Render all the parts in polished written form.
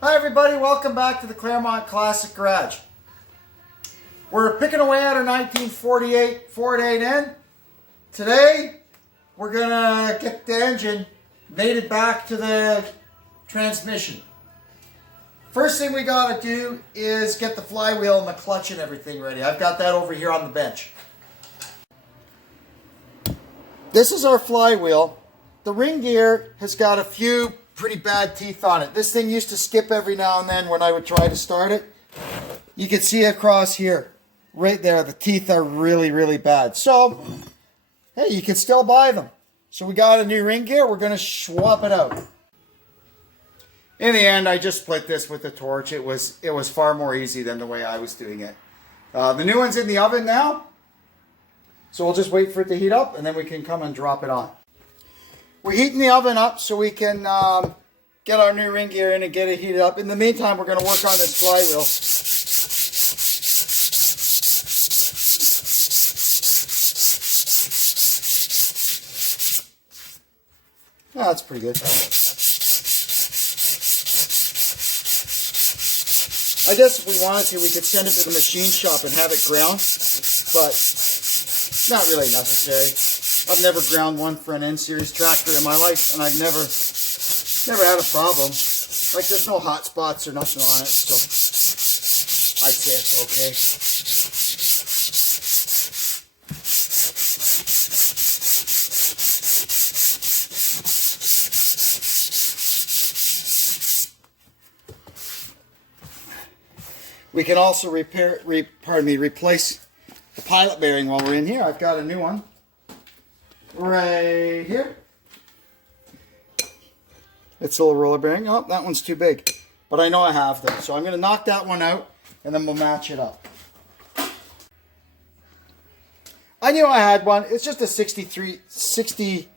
Hi everybody, welcome back to the Claremont Classic Garage. We're picking away at our 1948 Ford 8N. Today, we're going to get the engine mated back to the transmission. First thing we got to do is get the flywheel and the clutch and everything ready. I've got that over here on the bench. This is our flywheel. The ring gear has got a few pretty bad teeth on it. This thing used to skip every now and then when I would try to start it. You can see across here, right there, the teeth are really, really bad. So, hey, you can still buy them. So we got a new ring gear, we're going to swap it out. In the end, I just split this with the torch. It was far more easy than the way I was doing it. The new one's in the oven now, so we'll just wait for it to heat up and then we can come and drop it on. We're heating the oven up so we can get our new ring gear in and get it heated up. In the meantime, we're going to work on this flywheel. Oh, that's pretty good. I guess if we wanted to, we could send it to the machine shop and have it ground, but not really necessary. I've never ground one for an N-Series tractor in my life, and I've never had a problem. Like, there's no hot spots or nothing on it, so I'd say it's okay. We can also replace the pilot bearing while we're in here. I've got a new one right here. It's a little roller bearing. Oh, that one's too big. But I know I have them. So I'm going to knock that one out and then we'll match it up. I knew I had one. It's just a 60,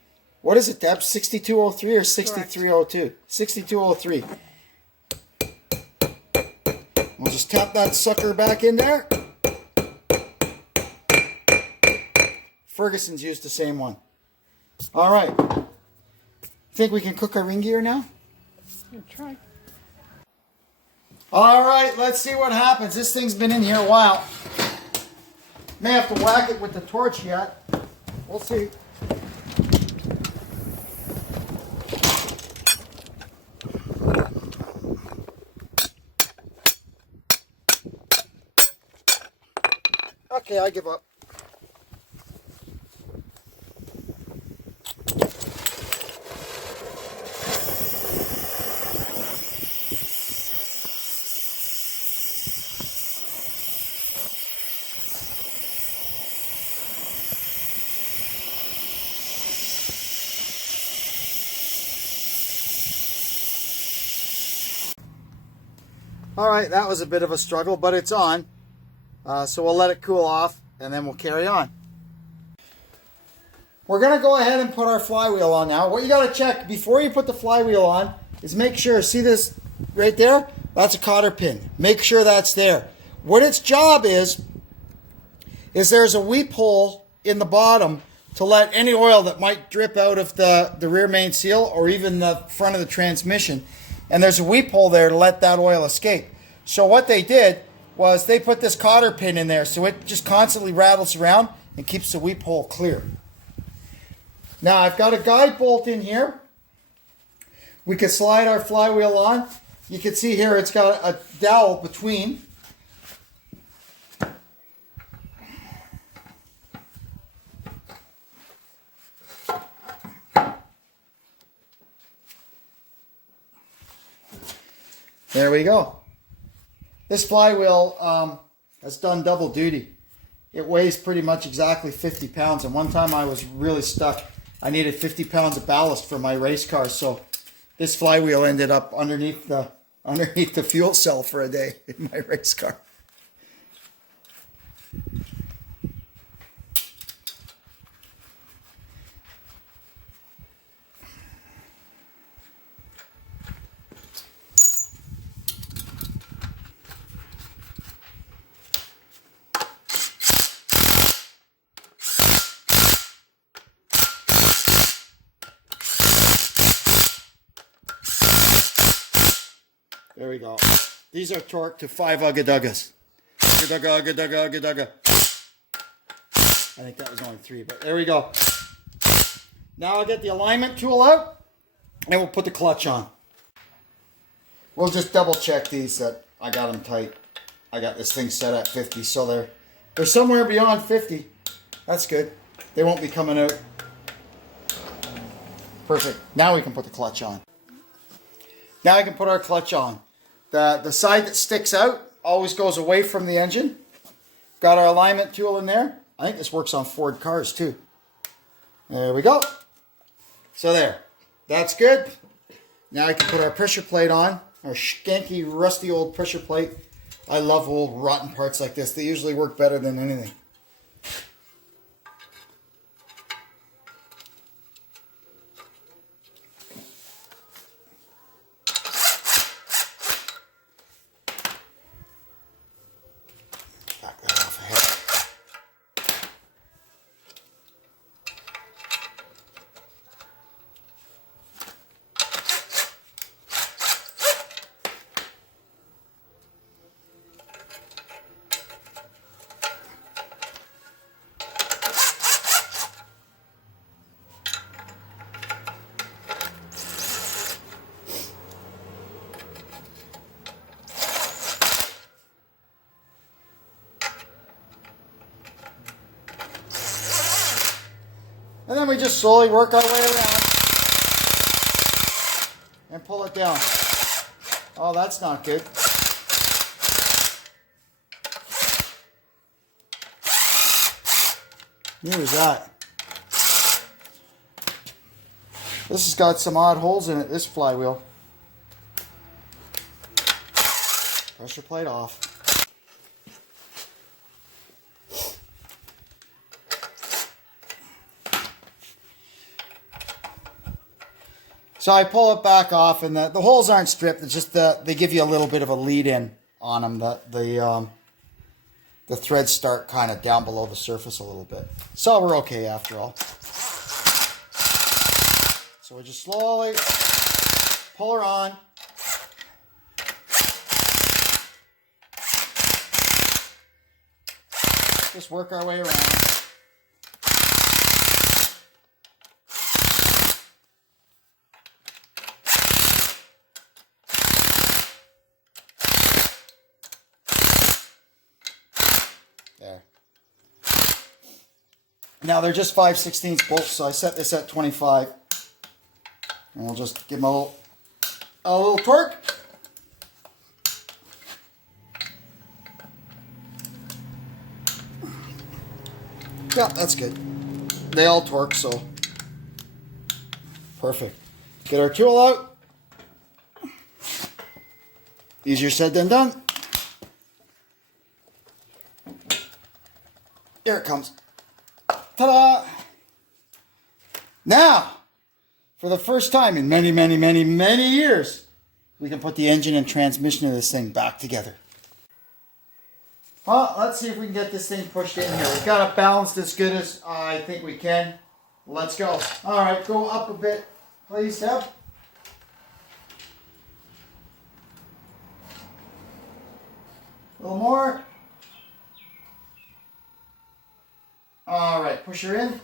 what is it, Deb? 6203 or 6302? 6203. We'll just tap that sucker back in there. Ferguson's used the same one. All right. Think we can cook our ring gear now? Yeah, try. All right, let's see what happens. This thing's been in here a while. May have to whack it with the torch yet. We'll see. Okay, I give up. All right, that was a bit of a struggle, but it's on. So we'll let it cool off and then we'll carry on. We're going to go ahead and put our flywheel on now. What you got to check before you put the flywheel on is make sure, see this right there? That's a cotter pin. Make sure that's there. What its job is there's a weep hole in the bottom to let any oil that might drip out of the rear main seal or even the front of the transmission. And there's a weep hole there to let that oil escape. So what they did was they put this cotter pin in there so it just constantly rattles around and keeps the weep hole clear. Now I've got a guide bolt in here. We can slide our flywheel on. You can see here it's got a dowel between. There we go. This flywheel has done double duty. It weighs pretty much exactly 50 pounds. And one time I was really stuck. I needed 50 pounds of ballast for my race car. So this flywheel ended up underneath the fuel cell for a day in my race car. There we go. These are torqued to 5 ugga-duggas. Ugga-dugga, ugga-dugga, ugga-dugga. I think that was only 3, but there we go. Now I'll get the alignment tool out and we'll put the clutch on. We'll just double check these that I got them tight. I got this thing set at 50, so they're somewhere beyond 50. That's good. They won't be coming out. Perfect. Now we can put the clutch on. Now I can put our clutch on. The side that sticks out always goes away from the engine. Got our alignment tool in there. I think this works on Ford cars too. There we go. So there. That's good. Now I can put our pressure plate on. Our skanky, rusty old pressure plate. I love old rotten parts like this. They usually work better than anything. Back that off ahead. And then we just slowly work our way around and pull it down. Oh, that's not good. Neither is that. This has got some odd holes in it, this flywheel. Pressure plate off. So I pull it back off, and the holes aren't stripped. It's just they give you a little bit of a lead in on them. The threads start kind of down below the surface a little bit. So we're okay after all. So we just slowly pull her on. Just work our way around. There. Now they're just 5/16 bolts, so I set this at 25. And we'll just give them a little torque. Yeah, that's good. They all torque, so perfect. Get our tool out. Easier said than done. Here it comes. Ta-da! Now, for the first time in many, many, many, many years, we can put the engine and transmission of this thing back together. Well, let's see if we can get this thing pushed in here. We've got it balanced as good as I think we can. Let's go. All right, go up a bit, please, Seb. A little more. All right, push her in.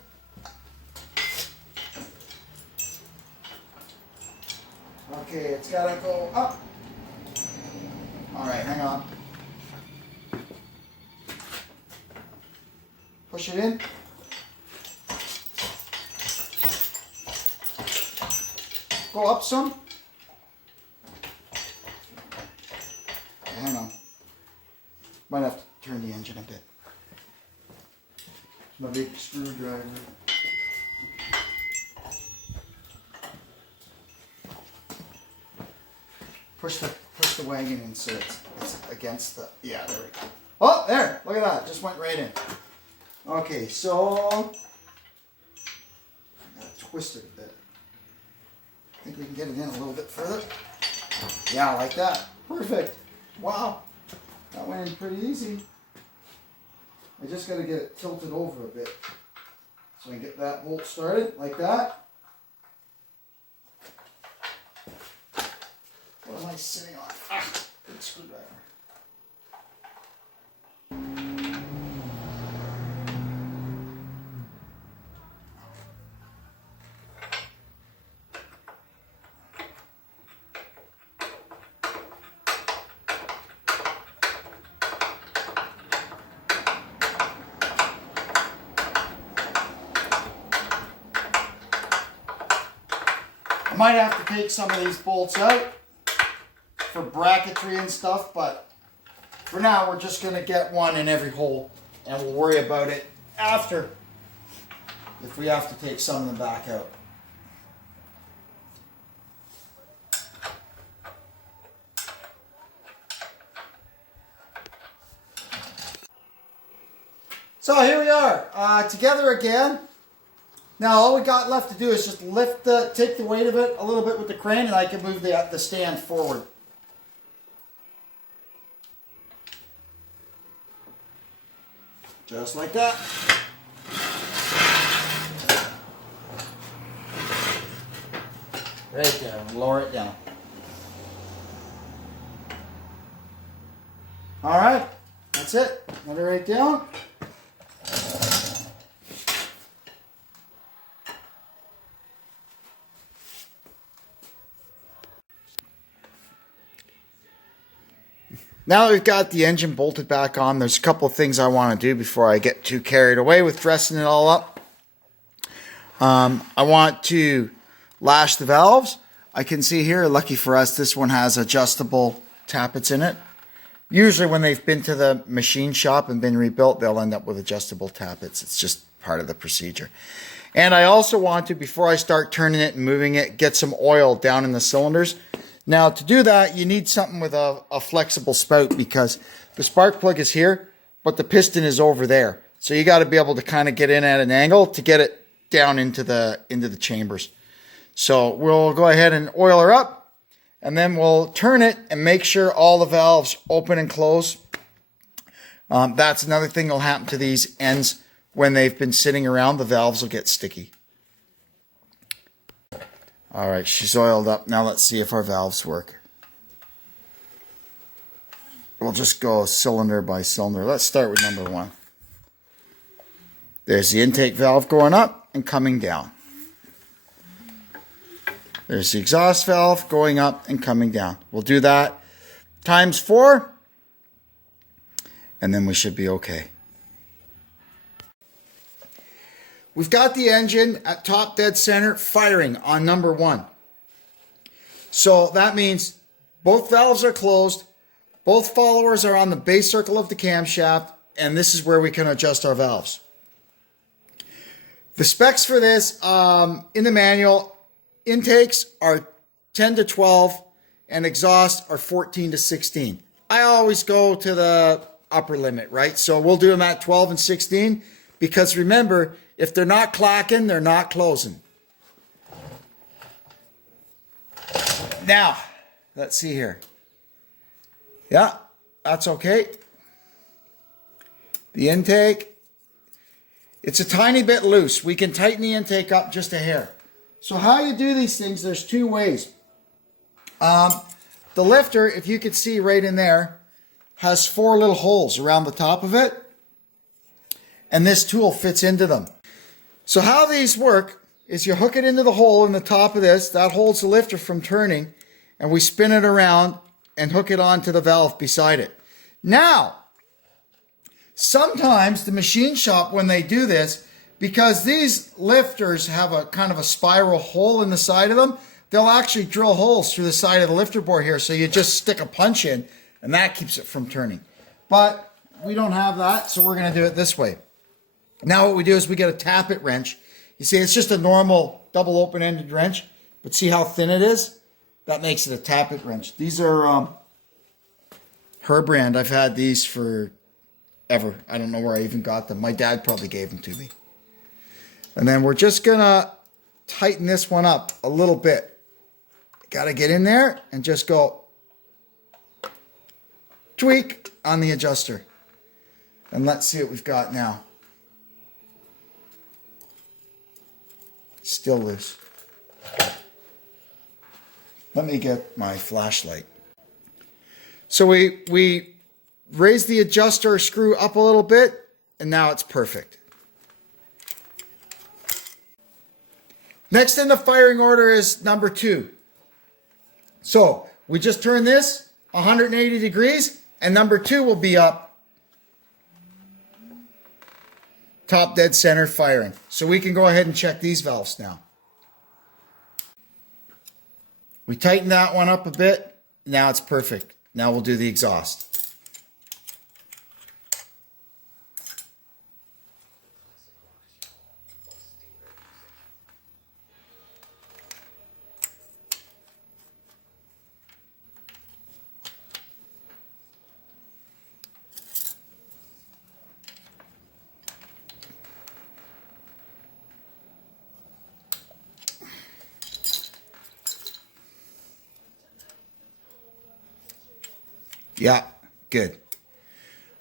Okay, it's got to go up. All right, hang on. Push it in. Go up some. Hang on. Might have to turn the engine a bit. My big screwdriver. Push the wagon in so it's against the, yeah, there we go. Oh, there, look at that, just went right in. Okay, so I gotta twist it a bit. I think we can get it in a little bit further. Yeah, like that. Perfect. Wow, that went in pretty easy. I just got to get it tilted over a bit so I can get that bolt started like that. What am I is sitting on? Good screwdriver. I might have to take some of these bolts out for bracketry and stuff, but for now we're just going to get one in every hole, and we'll worry about it after if we have to take some of them back out. So here we are, together again. Now all we got left to do is just take the weight of it a little bit with the crane, and I can move the stand forward. Just like that. Right there, lower it down. All right, that's it. Let it right down. Now that we've got the engine bolted back on, there's a couple of things I want to do before I get too carried away with dressing it all up. I want to lash the valves. I can see here, lucky for us, this one has adjustable tappets in it. Usually when they've been to the machine shop and been rebuilt, they'll end up with adjustable tappets. It's just part of the procedure. And I also want to, before I start turning it and moving it, get some oil down in the cylinders. Now to do that, you need something with a flexible spout, because the spark plug is here, but the piston is over there. So you got to be able to kind of get in at an angle to get it down into the chambers. So we'll go ahead and oil her up, and then we'll turn it and make sure all the valves open and close. That's another thing that'll happen to these ends when they've been sitting around. The valves will get sticky. All right, she's oiled up. Now let's see if our valves work. We'll just go cylinder by cylinder. Let's start with number one. There's the intake valve going up and coming down. There's the exhaust valve going up and coming down. We'll do that times 4, and then we should be okay. We've got the engine at top dead center firing on number 1. So that means both valves are closed, both followers are on the base circle of the camshaft, and this is where we can adjust our valves. The specs for this, in the manual, intakes are 10 to 12 and exhaust are 14 to 16. I always go to the upper limit, right? So we'll do them at 12 and 16, because remember, if they're not clacking, they're not closing. Now, let's see here. Yeah, that's okay. The intake, it's a tiny bit loose. We can tighten the intake up just a hair. So how you do these things, there's 2 ways. The lifter, if you could see right in there, has 4 little holes around the top of it, and this tool fits into them. So how these work is you hook it into the hole in the top of this, that holds the lifter from turning, and we spin it around and hook it onto the valve beside it. Now, sometimes the machine shop, when they do this, because these lifters have a kind of a spiral hole in the side of them, they'll actually drill holes through the side of the lifter board here, so you just stick a punch in, and that keeps it from turning. But we don't have that, so we're going to do it this way. Now what we do is we get a tappet wrench. You see, it's just a normal double open-ended wrench, but see how thin it is? That makes it a tappet wrench. These are her brand. I've had these for ever. I don't know where I even got them. My dad probably gave them to me. And then we're just going to tighten this one up a little bit. Got to get in there and just go tweak on the adjuster. And let's see what we've got now. Still loose. Let me get my flashlight. So we raised the adjuster screw up a little bit, and now it's perfect. Next in the firing order is number 2. So we just turn this 180 degrees, and number 2 will be up, top dead center firing. So we can go ahead and check these valves now. We tighten that one up a bit. Now it's perfect. Now we'll do the exhaust. Yeah, good.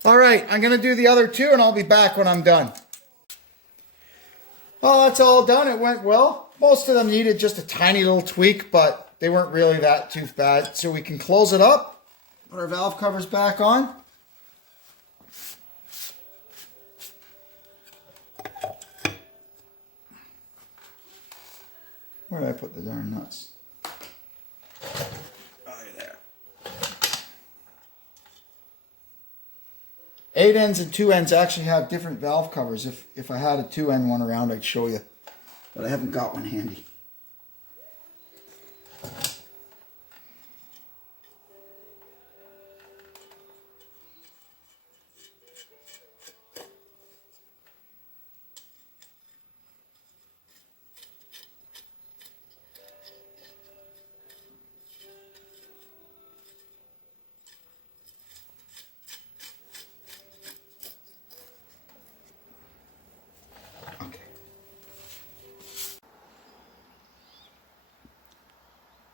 All right, I'm going to do the other 2, and I'll be back when I'm done. Well, that's all done. It went well. Most of them needed just a tiny little tweak, but they weren't really that too bad. So we can close it up, put our valve covers back on. Where did I put the darn nuts? 8 ends and 2 ends actually have different valve covers. If I had a 2-end one around, I'd show you. But I haven't got one handy.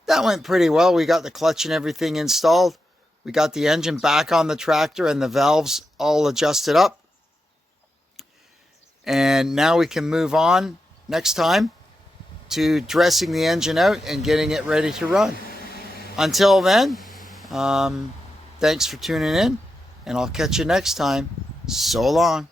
That went pretty well. We got the clutch and everything installed. We got the engine back on the tractor and the valves all adjusted up. And now we can move on next time to dressing the engine out and getting it ready to run. Until then, thanks for tuning in, and I'll catch you next time. So long.